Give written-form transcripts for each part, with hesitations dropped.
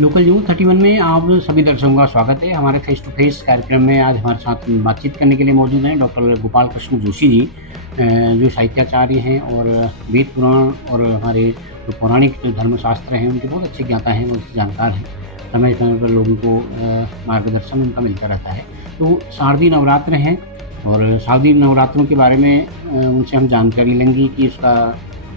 Local news 31 में आप सभी दर्शकों का स्वागत है। हमारे फेस टू फेस कार्यक्रम में आज हमारे साथ बातचीत करने के लिए मौजूद हैं डॉक्टर गोपाल कृष्ण जोशी जी, जो साहित्याचार्य हैं और वेद पुराण और हमारे जो पौराणिक जो धर्मशास्त्र हैं उनके बहुत अच्छे ज्ञाता हैं, बहुत अच्छे जानकार हैं। समय-समय पर लोगों को मार्गदर्शन उनका मिलता रहता है। तो शारदीय नवरात्र हैं और शारदीय नवरात्रों के बारे में उनसे हम जानकारी लेंगे कि उसका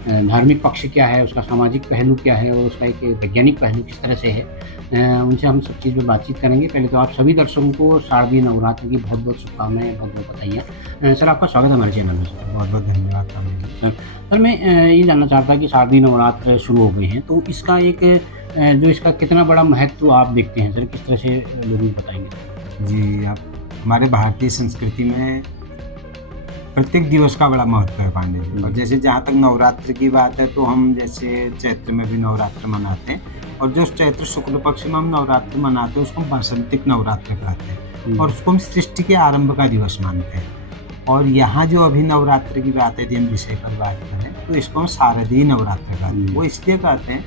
धार्मिक पक्ष क्या है, उसका सामाजिक पहलू क्या है और उसका एक वैज्ञानिक पहलू किस तरह से है। उनसे हम सब चीज़ पे बातचीत करेंगे। पहले तो आप सभी दर्शकों को शारदीय नवरात्र की बहुत-बहुत शुभकामनाएँ, बहुत-बहुत बधाइयाँ। सर आपका स्वागत है हमारे चैनल में सर। बहुत-बहुत धन्यवाद आपका। सर मैं ये जानना चाहता कि शारदीय नवरात्र शुरू हो गए हैं, तो इसका एक जो इसका कितना बड़ा महत्व आप देखते हैं सर, किस तरह से लोगों को बताएँगे? जी, अब हमारे भारतीय संस्कृति में प्रत्येक दिवस का बड़ा महत्व है पांडे जी। और जैसे जहाँ तक नवरात्र की बात है तो हम जैसे चैत्र में भी नवरात्र मनाते हैं, और जो चैत्र शुक्ल पक्ष में हम नवरात्र मनाते हैं उसको हम बसंतिक नवरात्र कहते हैं, और उसको हम सृष्टि के आरंभ का दिवस मानते हैं। और यहाँ जो अभी नवरात्र की बात है, यदि हम विषय पर बात करें तो इसको हम शारदीय नवरात्र कहते हैं। वो इसलिए कहते हैं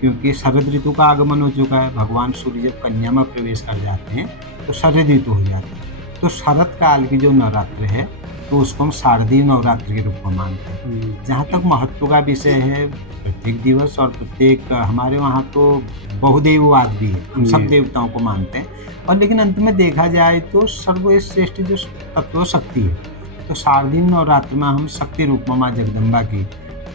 क्योंकि शरद ऋतु का आगमन हो चुका है। भगवान सूर्य जब कन्या में प्रवेश कर जाते हैं तो शरद ऋतु हो जाता है। तो शरद काल की जो नवरात्र है तो उसको हम शारदीय नवरात्र के रूप में मानते हैं। जहाँ तक महत्व का विषय है, प्रत्येक दिवस और प्रत्येक हमारे वहाँ तो बहुदेववाद भी है, हम सब देवताओं को मानते हैं। और लेकिन अंत में देखा जाए तो सर्वश्रेष्ठ जो तत्व शक्ति है, तो शारदीय नवरात्र में हम शक्ति रूप में माँ जगदम्बा की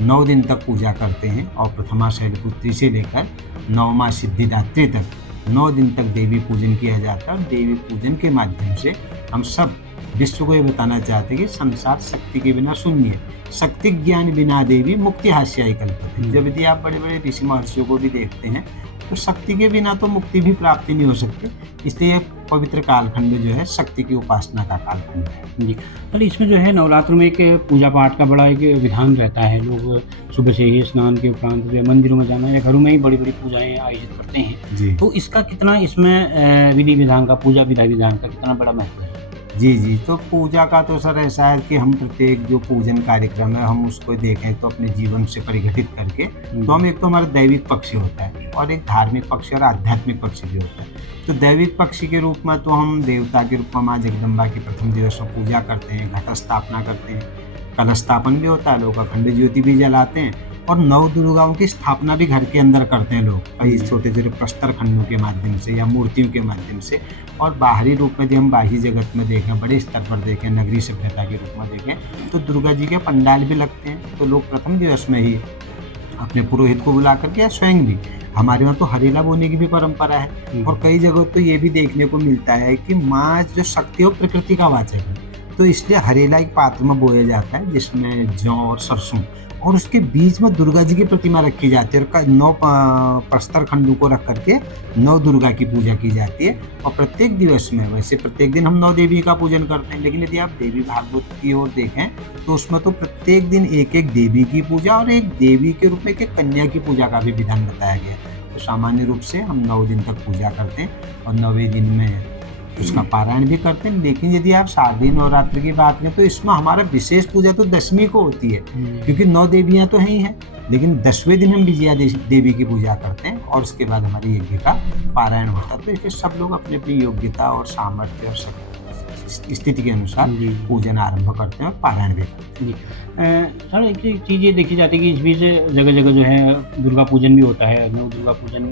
9 दिन तक पूजा करते हैं। और प्रथमा शैलपुत्री से लेकर नवमा सिद्धिदात्री तक 9 दिन तक देवी पूजन किया जाता है। और देवी पूजन के माध्यम से हम सब विश्व को ये बताना चाहते हैं कि संसार शक्ति के बिना शून्य है। शक्ति ज्ञान बिना देवी मुक्ति हास्याई कल्पते। जब यदि आप बड़े बड़े ऋषि महर्षियों को भी देखते हैं तो शक्ति के बिना तो मुक्ति भी प्राप्ति नहीं हो सकती। इसलिए पवित्र कालखंड जो है शक्ति की उपासना का कालखंड है। जी, पर इसमें जो है नवरात्र में एक पूजा पाठ का बड़ा एक विधान रहता है। लोग सुबह से ही स्नान के उपरांत जो है मंदिरों में जाना या घरों में ही बड़ी-बड़ी पूजाएँ आयोजित करते हैं। जी तो इसका कितना इसमें विधि विधान का, पूजा विधि विधान का कितना बड़ा महत्व है? जी, तो पूजा का तो सर ऐसा है कि हम प्रत्येक जो पूजन कार्यक्रम है हम उसको देखें तो अपने जीवन से परिघटित करके, तो हम एक तो हमारा दैविक पक्ष होता है और एक धार्मिक पक्ष और आध्यात्मिक पक्ष भी होता है। तो दैविक पक्ष के रूप में तो हम देवता के रूप में माँ जगदम्बा की प्रथम दिवस में पूजा करते हैं, घट स्थापना करते हैं, कलश स्थापन भी होता है, लोग अखंड ज्योति भी जलाते हैं, और नव दुर्गाओं की स्थापना भी घर के अंदर करते हैं लोग, कई छोटे छोटे प्रस्तर खंडों के माध्यम से या मूर्तियों के माध्यम से। और बाहरी रूप में यदि हम बाह्य जगत में देखें, बड़े स्तर पर देखें, नगरीय सभ्यता के रूप में देखें तो दुर्गा जी के पंडाल भी लगते हैं। तो लोग प्रथम दिवस में ही अपने पुरोहित को बुला करके या स्वयं भी, हमारे वहाँ तो हरेला बोने की भी परंपरा है। और कई जगहों तो ये भी देखने को मिलता है कि माँ जो शक्ति है वो प्रकृति का वाचक है, तो इसलिए हरेला एक पात्र में बोया जाता है जिसमें जौ और सरसों, और उसके बीच में दुर्गा जी की प्रतिमा रखी जाती है और 9 प्रस्तर खंडों को रख करके 9 दुर्गा की पूजा की जाती है। और प्रत्येक दिवस में, वैसे प्रत्येक दिन हम 9 देवी का पूजन करते हैं, लेकिन यदि आप देवी भागवत की ओर देखें तो उसमें तो प्रत्येक दिन एक एक देवी की पूजा और एक देवी के रूप में एक कन्या की पूजा का भी विधान बताया गया है। तो सामान्य रूप से हम 9 दिन तक पूजा करते हैं और 9वें दिन में उसका पारायण भी करते हैं। लेकिन यदि आप शारदीय नवरात्र की बात करें तो इसमें हमारा विशेष पूजा तो दशमी को होती है, क्योंकि 9 देवियां तो हैं ही हैं, लेकिन 10वें दिन हम विजया देवी की पूजा करते हैं और उसके बाद हमारे यज्ञ का पारायण होता है। तो इसलिए सब लोग अपनी अपनी योग्यता और सामर्थ्य और स्थिति के अनुसार पूजन आरंभ करते हैं और पारायण भी करते हैं। सर एक चीज़ ये देखी जाती है कि इस बीच जगह जगह जो है दुर्गा पूजन भी होता है, नव दुर्गा पूजन,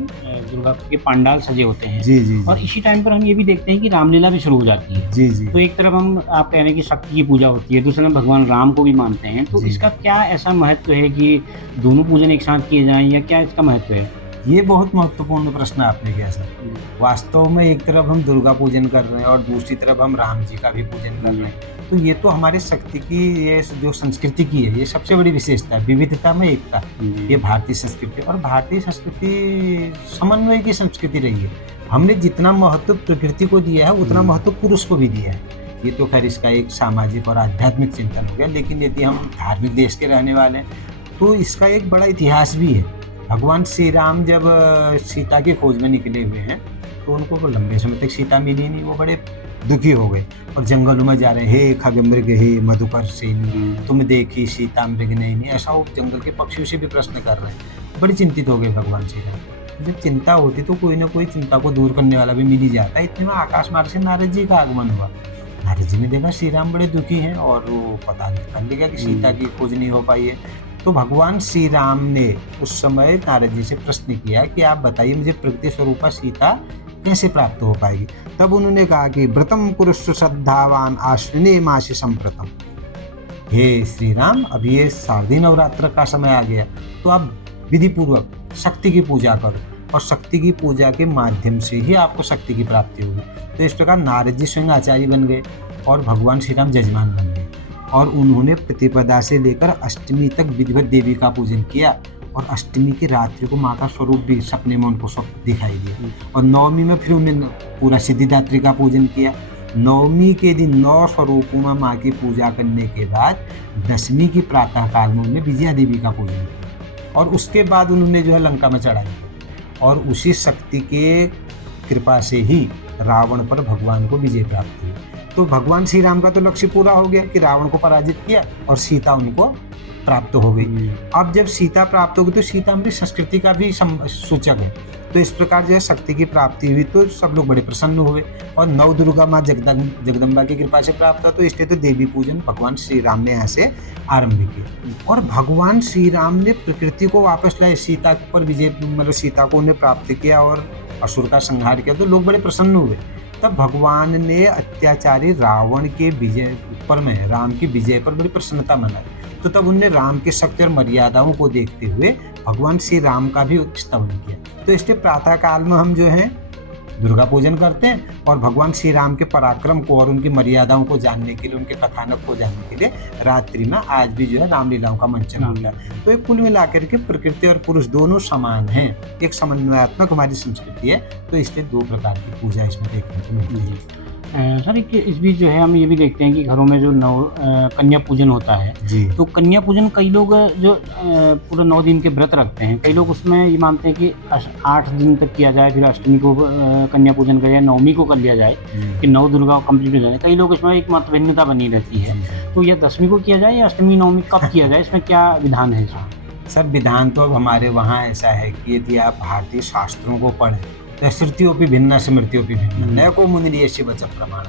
दुर्गा के पंडाल सजे होते हैं। जी और इसी टाइम पर हम ये भी देखते हैं कि रामलीला भी शुरू हो जाती है। जी तो एक तरफ हम आप कह रहे हैं कि शक्ति की पूजा होती है, दूसरे तरफ भगवान राम को भी मानते हैं। तो इसका क्या ऐसा महत्व है कि दोनों पूजन एक साथ किए जाएं, या क्या इसका महत्व है? ये बहुत महत्वपूर्ण प्रश्न आपने किया सर। वास्तव में एक तरफ हम दुर्गा पूजन कर रहे हैं और दूसरी तरफ हम राम जी का भी पूजन कर रहे हैं। तो ये तो हमारी शक्ति की, ये जो संस्कृति की है, ये सबसे बड़ी विशेषता है, विविधता में एकता। ये भारतीय संस्कृति, और भारतीय संस्कृति समन्वय की संस्कृति रही है। हमने जितना महत्व प्रकृति को दिया है उतना महत्व पुरुष को भी दिया है। ये तो खैर इसका एक सामाजिक और आध्यात्मिक चिंतन हो गया, लेकिन यदि हम धार्मिक देश के रहने वाले हैं तो इसका एक बड़ा इतिहास भी है। भगवान श्री राम जब सीता की खोज में निकले हुए हैं तो उनको लंबे समय तक सीता मिली नहीं, वो बड़े दुखी हो गए और जंगलों में जा रहे हैं, हे खगमृग हे मधुकर सेनी तुम देखी सीता मृग नहीं, ऐसा वो जंगल के पक्षियों से भी प्रश्न कर रहे हैं। बड़े चिंतित हो गए भगवान श्री राम। जब चिंता होती तो कोई ना कोई चिंता को दूर करने वाला भी मिल ही जाता है। इतने में आकाश मार्ग से नारद जी का आगमन हुआ। नारद जी ने देखा श्री राम बड़े दुखी हैं और वो पता नहीं कर लिया कि सीता की खोज नहीं हो पाई है। तो भगवान श्री राम ने उस समय नारद जी से प्रश्न किया कि आप बताइए मुझे प्रकृति स्वरूपा सीता कैसे प्राप्त हो पाएगी। तब उन्होंने कहा कि व्रतम कुरुष्व श्रद्धावान आश्विने मासी संप्रतम। हे श्री राम, अब ये शारदीय नवरात्र का समय आ गया, तो आप विधि पूर्वक शक्ति की पूजा करो और शक्ति की पूजा के माध्यम से ही आपको शक्ति की प्राप्ति होगी। तो इस प्रकार नारद जी स्वयं आचार्य बन गए और भगवान श्री राम जजमान बन गए और उन्होंने प्रतिपदा से लेकर अष्टमी तक विधिवत देवी का पूजन किया और अष्टमी की रात्रि को माँ का स्वरूप भी सपने में उनको स्वप्न दिखाई दिया और नवमी में फिर उन्हें पूरा सिद्धिदात्री का पूजन किया। नवमी के दिन 9 स्वरूपों में माँ की पूजा करने के बाद दशमी की प्रातः काल में उन्होंने विजया देवी का पूजन किया और उसके बाद उन्होंने जो है लंका में चढ़ाई और उसी शक्ति के कृपा से ही रावण पर भगवान को विजय प्राप्त हुई। तो भगवान श्री राम का तो लक्ष्य पूरा हो गया कि रावण को पराजित किया और सीता उनको प्राप्त हो गई। अब जब सीता प्राप्त होगी तो सीता हमारी संस्कृति का भी सूचक है। तो इस प्रकार जो है शक्ति की प्राप्ति हुई तो सब लोग बड़े प्रसन्न हुए और नव दुर्गा माँ जगदम्बा की कृपा से प्राप्त हुआ। तो इसलिए तो देवी पूजन भगवान श्री राम ने यहाँ से आरंभ किया और भगवान श्री राम ने प्रकृति को वापस लाए, सीता पर विजय मतलब सीता को उन्हें प्राप्त किया और असुर का संहार किया। तो लोग बड़े प्रसन्न हुए। तब भगवान ने अत्याचारी रावण के विजय पर में राम की विजय पर बड़ी प्रसन्नता मनाई। तो तब उनने राम की शक्ति और मर्यादाओं को देखते हुए भगवान श्री राम का भी स्तवन किया। तो इसलिए प्रातः काल में हम जो है दुर्गा पूजन करते हैं और भगवान श्री राम के पराक्रम को और उनकी मर्यादाओं को जानने के लिए, उनके कथानक को जानने के लिए रात्रि में आज भी जो है रामलीलाओं का मंचन हो गया। तो एक कुल मिलाकर के प्रकृति और पुरुष दोनों समान हैं, एक समन्वयात्मक हमारी संस्कृति है। तो इसलिए 2 प्रकार की पूजा इसमें देखने को मिलती है। सर इस बीच जो है हम ये भी देखते हैं कि घरों में जो कन्या पूजन होता है जी। तो कन्या पूजन कई लोग जो पूरे 9 दिन के व्रत रखते हैं, कई लोग उसमें ये मानते हैं कि 8 दिन तक किया जाए, फिर अष्टमी को कन्या पूजन करें, नवमी को कर लिया जाए कि 9 दुर्गा कंप्लीट हो जाए। कई लोग इसमें एक मतभिन्नता बनी रहती है। तो यह 10वीं को किया जाए या अष्टमी नवमी कब किया जाए, इसमें क्या विधान है इसमें? सर विधान तो अब हमारे वहाँ ऐसा है कि यदि आप भारतीय शास्त्रों को पढ़ें तो स्मृतियों की भिन्न स्मृतियों की भिन्न न को मुनि ऐसे वचन प्रमाण,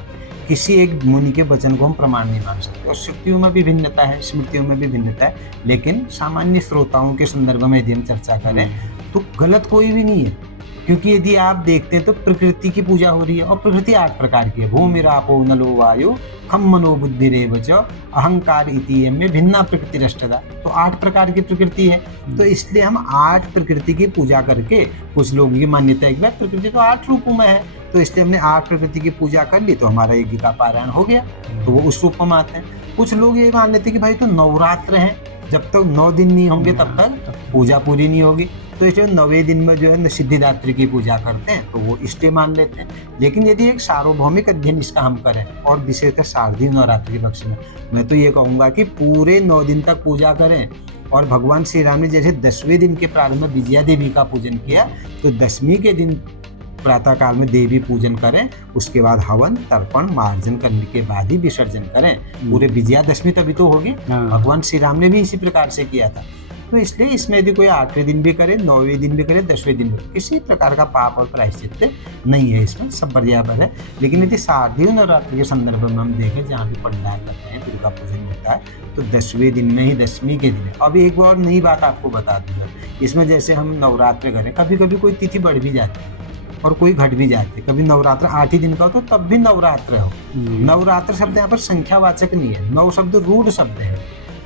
किसी एक मुनि के वचन को हम प्रमाण नहीं मान सकते। और श्रुतियों में भी भिन्नता है, स्मृतियों में भी भिन्नता है, लेकिन सामान्य श्रोताओं के संदर्भ में यदि हम चर्चा करें तो गलत कोई भी नहीं है। क्योंकि यदि आप देखते हैं तो प्रकृति की पूजा हो रही है और प्रकृति 8 प्रकार की है। भूमि रापो नलो वायु खम मनो बुद्धि रेव च अहंकार इति में भिन्ना प्रकृति रष्टदा। तो 8 प्रकार की प्रकृति है। तो इसलिए हम 8 प्रकृति की पूजा करके, कुछ लोगों की मान्यता है कि भाई प्रकृति तो 8 रूपों में है, तो इसलिए हमने 8 प्रकृति की पूजा कर ली तो हमारा यज्ञ का पारायण हो गया, तो वो उस रूप में आते हैं। कुछ लोग ये मान लेते हैं कि भाई तो नवरात्र है, जब तक 9 दिन नहीं होंगे तब तक पूजा पूरी नहीं होगी। तो इसलिए 9वें दिन में जो है सिद्धिदात्री की पूजा करते हैं, तो वो इसलिए मान लेते हैं। लेकिन यदि एक सार्वभौमिक अध्ययन इसका हम करें और विशेषकर शारदीय नवरात्र के पक्ष में, मैं तो ये कहूँगा कि पूरे 9 दिन तक पूजा करें। और भगवान श्री राम ने जैसे 10वें दिन के प्रारंभ में विजया देवी का पूजन किया, तो 10वीं के दिन प्रातः काल में देवी पूजन करें, उसके बाद हवन तर्पण मार्जन करने के बाद ही विसर्जन करें। पूरे विजयादशमी तभी तो होगी। भगवान श्री राम ने भी इसी प्रकार से किया था। तो इसलिए इसमें यदि कोई 8वें दिन भी करे, 9वें दिन भी करे, 10वें दिन भी करे, किसी प्रकार का पाप और प्रायश्चित नहीं है, इसमें सब बराबर है। लेकिन यदि शारदीय नवरात्र के संदर्भ में हम देखें, जहाँ भी पंडाल करते हैं, दुर्गा पूजन होता है, तो 10वें दिन में ही दशमी के दिन। अब एक और नई बात आपको बता दूंगा, इसमें जैसे हम नवरात्र करें, कभी कभी कोई तिथि बढ़ भी जाती है और कोई घट भी जाती है। कभी नवरात्र 8 ही दिन का हो तो तब भी नवरात्र हो। नवरात्र शब्द यहाँ पर संख्यावाचक नहीं है, 9 शब्द रूढ़ शब्द है।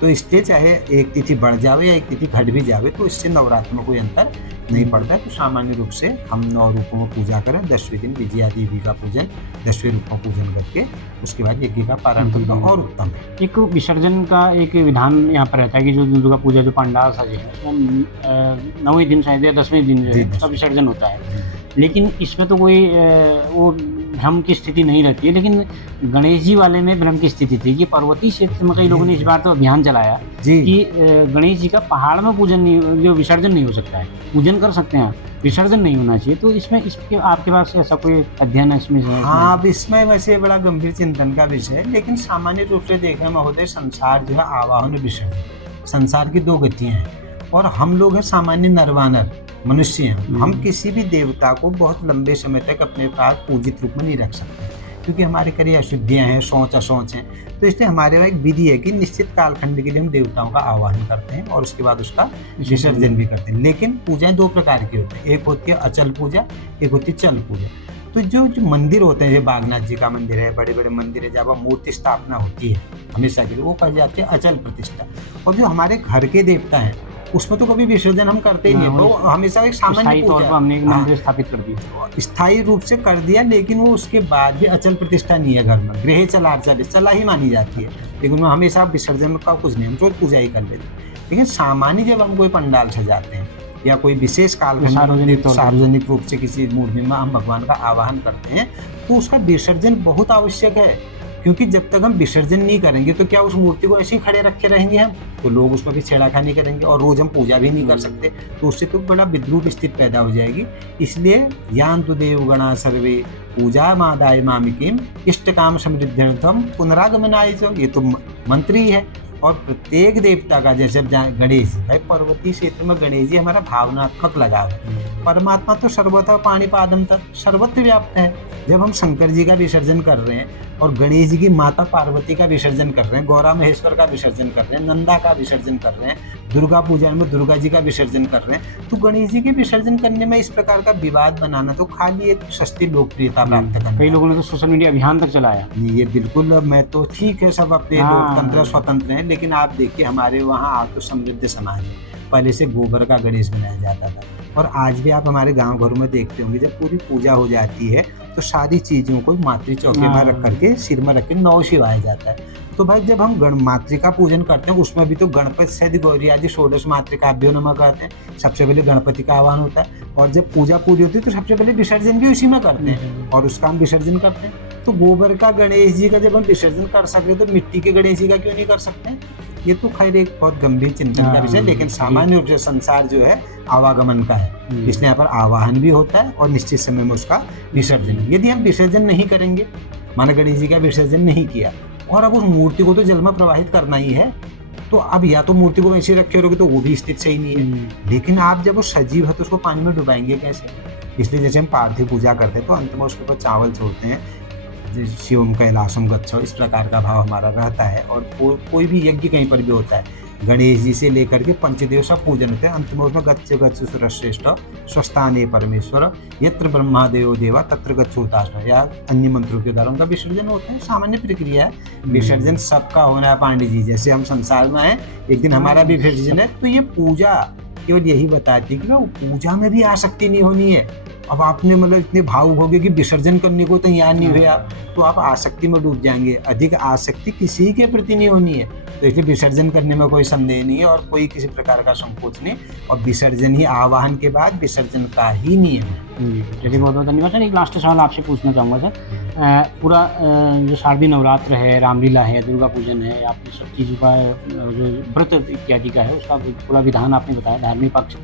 तो इसलिए चाहे एक तिथि बढ़ जावे या एक तिथि घट भी जावे, तो इससे नवरात्र में कोई अंतर नहीं पड़ता है। तो सामान्य रूप से हम 9 रूपों में पूजा करें, 10वें दिन विजया देवी का पूजन 10वें रूप में पूजन करके उसके बाद यज्ञ का पारण करना और उत्तम है। एक विसर्जन का एक विधान यहाँ पर रहता है कि जो दुर्गा पूजा जो पंडाल सजे है, उसमें 9वें दिन शायद या 10वें दिन जो है उसका विसर्जन होता है। लेकिन इसमें तो कोई वो भ्रम की स्थिति नहीं रहती है। लेकिन गणेश जी वाले में भ्रम की स्थिति थी कि पर्वतीय क्षेत्र में कई लोगों ने इस बार तो अभियान चलाया कि गणेश जी का पहाड़ में पूजन नहीं, जो विसर्जन नहीं हो सकता है, पूजन कर सकते हैं, विसर्जन नहीं होना चाहिए। तो इसमें इसके आपके पास ऐसा कोई अध्ययन है इसमें? हाँ, अब इसमें वैसे बड़ा गंभीर चिंतन का विषय है। लेकिन सामान्य रूप से देखें महोदय, संसार जो है आवाहन विसर्जन, संसार की 2 गतियाँ हैं और हम लोग हैं सामान्य नरवानर। मनुष्य हैं हम किसी भी देवता को बहुत लंबे समय तक अपने पास पूजित रूप में नहीं रख सकते, क्योंकि हमारे कई अशुद्धियाँ हैं, सोच असोच हैं। तो इसलिए हमारे वहाँ एक विधि है कि निश्चित कालखंड के लिए हम देवताओं का आवाहन करते हैं और उसके बाद उसका विसर्जन भी करते हैं। लेकिन पूजाएं दो प्रकार की होती है, एक होती है अचल पूजा, एक होती है चल पूजा। तो जो मंदिर होते हैं, बागनाथ जी का मंदिर है, बड़े बड़े मंदिर है, जब मूर्ति स्थापना होती है हमेशा के लिए, वो कही जाती है अचल प्रतिष्ठा। और जो हमारे घर के देवता हैं उसमें तो कभी विसर्जन हम करते ही नहीं, तो हमेशा एक सामान्य पूजा, हमने एक मंदिर स्थापित कर दिया, स्थायी रूप से कर दिया। लेकिन वो उसके बाद भी अचल प्रतिष्ठा नहीं है घर में, गृह चला चला ही मानी जाती है। लेकिन वो हमेशा विसर्जन का कुछ नहीं, हम रोज पूजा ही कर लेते हैं। लेकिन सामान्य जब हम कोई पंडाल सजाते हैं या कोई विशेष कालखंड सार्वजनिक रूप से किसी मूर्ति में हम भगवान का आवाहन करते हैं, तो उसका विसर्जन बहुत आवश्यक है। क्योंकि जब तक हम विसर्जन नहीं करेंगे तो क्या उस मूर्ति को ऐसे ही खड़े रखे रहेंगे हम, तो लोग उसमें भी छेड़ाखानी करेंगे और रोज हम पूजा भी नहीं कर सकते, तो उससे तो बड़ा विद्रूप स्थिति पैदा हो जाएगी। इसलिए यान्तु देवगणा सर्वे पूजा मादाय मामिकीम इष्ट काम समृद्ध्यर्थम पुनरागमनाय च, ये तो मंत्र ही है। और प्रत्येक देवता का, जैसे गणेश जी भाई, पर्वतीय क्षेत्र में गणेश जी हमारा भावनात्मक लगाव है। परमात्मा तो सर्वथा पाणिपादम तक सर्वत्र व्याप्त है। जब हम शंकर जी का विसर्जन कर रहे हैं और गणेश जी की माता पार्वती का विसर्जन कर रहे हैं, गौरा महेश्वर का विसर्जन कर रहे हैं, नंदा का विसर्जन कर रहे हैं, दुर्गा पूजा में दुर्गा जी का विसर्जन कर रहे हैं, तो गणेश जी के विसर्जन करने में इस प्रकार का विवाद बनाना तो खाली एक सस्ती लोकप्रियता प्राप्त करना। कई लोगों ने तो सोशल मीडिया अभियान तक चलाया। ये बिल्कुल, मैं तो ठीक है, सब अपने लोकतंत्र स्वतंत्र हैं, लेकिन आप देखिए हमारे वहाँ आज तो समृद्ध समाज है। पहले से गोबर का गणेश बनाया जाता था, और आज भी आप हमारे गांव घरों में देखते होंगे, जब पूरी पूजा हो जाती है तो सारी चीज़ों को मातृ चौके में रख करके सिर में रख के नौ शिवाया जाता है। तो भाई जब हम मातृ का पूजन करते हैं, उसमें भी तो गणपति सहित गौरी आदि षोडश मातृकाभ्यो नमः कहते हैं। सबसे पहले गणपति का आह्वान होता है, और जब पूजा पूरी होती है तो सबसे पहले विसर्जन भी उसी में करते हैं, और उसका हम विसर्जन करते हैं। तो गोबर का गणेश जी का जब हम विसर्जन कर सकते तो मिट्टी के गणेश जी का क्यों नहीं कर सकते? ये तो खैर एक बहुत गंभीर चिंतन का विषय, लेकिन सामान्य रूप से संसार जो है आवागमन का है, इसलिए यहाँ पर आवाहन भी होता है और निश्चित समय में उसका विसर्जन। यदि हम विसर्जन नहीं करेंगे, माना गणेश जी का विसर्जन नहीं किया और अब उस मूर्ति को तो जल में प्रवाहित करना ही है, तो अब या तो मूर्ति को वैसे रखे रहोगे तो वो भी स्थिति सही नहीं है। लेकिन आप जब वो सजीव है तो उसको पानी में डुबाएंगे कैसे? इसलिए जैसे हम पार्थिव पूजा करते हैं तो अंत में उसके ऊपर चावल छोड़ते हैं, शिवम कैलाशम गच्छो, इस प्रकार का भाव हमारा रहता है। और कोई भी यज्ञ कहीं पर भी होता है, गणेश जी से लेकर के पंचदेव सब पूजन होते हैं, अंत में उसमें गच्छ गच्छ सुरश्रेष्ठ स्वस्थाने परमेश्वर यत्र ब्रह्मादेव देवा तत्र गच्छोतास्म, या अन्य मंत्रों के द्वारा उनका विसर्जन होता है। सामान्य प्रक्रिया है, विसर्जन सबका होना है। पांडे जी जैसे हम संसार में हैं, एक दिन हमारा भी विसर्जन है। तो ये पूजा केवल यही बताती है कि वो पूजा में भी आसक्ति नहीं होनी है। अब आपने मतलब इतने भावुक हो गए कि विसर्जन करने को तैयार नहीं हुए आप, तो आप आसक्ति में डूब जाएंगे। अधिक आसक्ति किसी के प्रति नहीं होनी है, तो इसलिए विसर्जन करने में कोई संदेह नहीं है और कोई किसी प्रकार का संकोच नहीं। और विसर्जन ही आवाहन के बाद विसर्जन का ही नियम है। चलिए, बहुत बहुत धन्यवाद सर। एक लास्ट सवाल आपसे पूछना चाहूँगा सर, पूरा जो शारदीय नवरात्र है, रामलीला है, दुर्गा पूजन है, आपने सब चीज़ों का जो व्रत इत्यादि का है उसका पूरा विधान आपने बताया, धार्मिक पक्ष।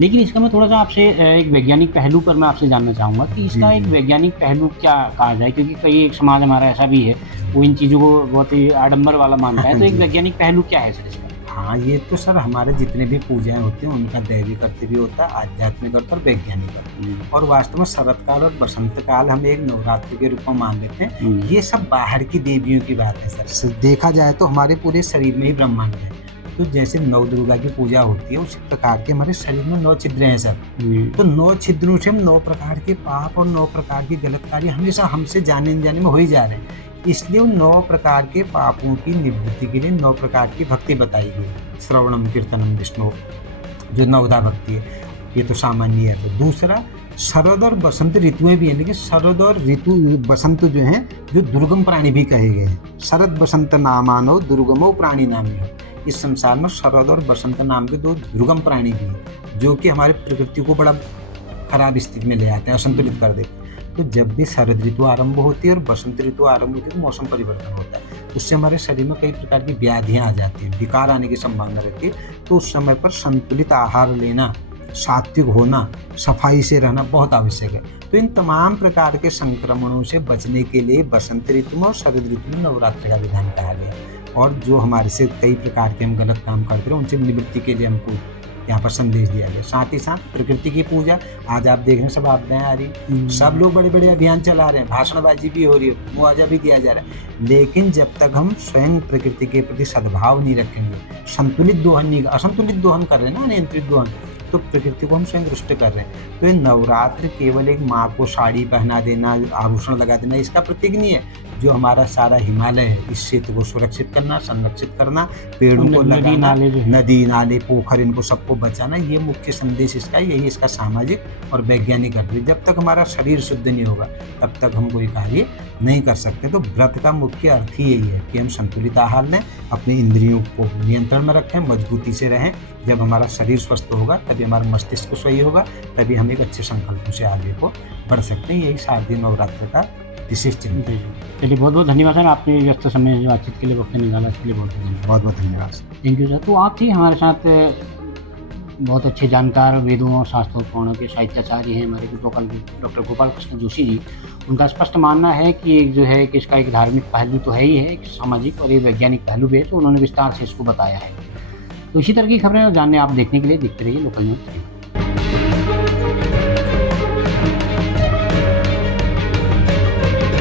लेकिन इसका मैं थोड़ा सा आपसे एक वैज्ञानिक पहलू पर मैं आपसे जानना चाहूँगा कि इसका एक वैज्ञानिक पहलू क्या कहा जाए, क्योंकि कई एक समाज हमारा ऐसा भी है वो इन चीज़ों को बहुत ही आडंबर वाला मानता है। तो एक वैज्ञानिक पहलू क्या है सर इसका? हाँ, ये तो सर हमारे जितने भी पूजाएं होती हैं उनका दैविक अर्थ भी होता है, आध्यात्मिक अर्थ और वैज्ञानिक अर्थ। और वास्तव में शरद काल और बसंत काल हम एक नवरात्रि के रूप में मान लेते हैं। ये सब बाहर की देवियों की बात है सर। देखा जाए तो हमारे पूरे शरीर में ही ब्रह्मांड है। तो जैसे नव दुर्गा की पूजा होती है उसी प्रकार के हमारे शरीर में 9 छिद्र हैं सर। तो 9 छिद्रों से हम 9 प्रकार के पाप और 9 प्रकार की गलत कार्य हमेशा हमसे जाने अनजाने में हो ही जा रहे हैं। इसलिए उन 9 प्रकार के पापों की निवृत्ति के लिए 9 प्रकार की भक्ति बताई गई। श्रवणम कीर्तनम विष्णु, जो 9दा भक्ति है, ये तो सामान्य है। तो दूसरा, शरद और बसंत ऋतुएं भी हैं, लेकिन शरद और ऋतु बसंत जो हैं जो दुर्गम प्राणी भी कहे गए हैं। शरद बसंत नामानो दुर्गमो प्राणी नामी है। इस संसार में शरद और बसंत नाम के 2 दुर्गम प्राणी भी हैं जो कि हमारे प्रकृति को बड़ा खराब स्थिति में ले आते हैं, असंतुलित कर देते हैं। तो जब भी शरद ऋतु आरंभ होती है और बसंत ऋतु आरंभ होती है तो मौसम परिवर्तन होता है। उससे हमारे शरीर में कई प्रकार की व्याधियाँ आ जाती हैं, विकार आने की संभावना रहती है। तो उस समय पर संतुलित आहार लेना, सात्विक होना, सफाई से रहना बहुत आवश्यक है। तो इन तमाम प्रकार के संक्रमणों से बचने के लिए बसंत ऋतु में और शरद ऋतु में नवरात्रि का विधान कहा गया। और जो हमारे से कई प्रकार के हम गलत काम करते हैं उनसे निवृत्ति के लिए हमको यहाँ पर संदेश दिया गया। साथ ही साथ प्रकृति की पूजा, आज आप देख रहे हैं सब आपदाएं आ रही हैं, सब लोग बड़े बड़े अभियान चला रहे हैं, भाषणबाजी भी हो रही है, मुआवजा भी दिया जा रहा है, लेकिन जब तक हम स्वयं प्रकृति के प्रति सद्भाव नहीं रखेंगे, संतुलित दोहन नहीं, असंतुलित दोहन कर रहे हैं ना, नियंत्रित दोहन, तो प्रकृति को हम स्वयं रुष्ट कर रहे हैं। तो ये नवरात्र केवल एक माँ को साड़ी पहना देना, आभूषण लगा देना इसका प्रतीक नहीं है। जो हमारा सारा हिमालय है, इस क्षेत्र को सुरक्षित करना, संरक्षित करना, पेड़ों को लगाना, नदी नाले पोखर इनको सबको बचाना, ये मुख्य संदेश इसका, यही इसका सामाजिक और वैज्ञानिक अर्थ है। जब तक हमारा शरीर शुद्ध नहीं होगा तब तक हम कोई कार्य नहीं कर सकते। तो व्रत का मुख्य अर्थ ही यही है कि हम संतुलित आहार लें, अपनी इंद्रियों को नियंत्रण में रखें, मजबूती से रहें। जब हमारा शरीर स्वस्थ होगा तभी हमारा मस्तिष्क सही होगा, तभी हम एक अच्छे संकल्पों से आगे को बढ़ सकते हैं। यही शारदीय नवरात्र का विशेष चिंतन है। चलिए बहुत बहुत धन्यवाद सर, आपने व्यस्त समय जो बातचीत के लिए वक्त निकाला इसके लिए बहुत बहुत धन्यवाद। बहुत बहुत धन्यवाद। Thank you sir. तो आप थी हमारे साथ बहुत अच्छे जानकार, वेदों और शास्त्रों पुराणों के साहित्याचार्य हैं हमारे डॉक्टर गोपाल कृष्ण जोशी जी। उनका स्पष्ट मानना है कि जो है कि इसका एक धार्मिक पहलू तो है ही है, एक सामाजिक और एक वैज्ञानिक पहलू भी है, तो उन्होंने विस्तार से इसको बताया है। तो इसी तरह की खबरें जानने आप देखने के लिए देखते रहिए लोकल न्यूज़।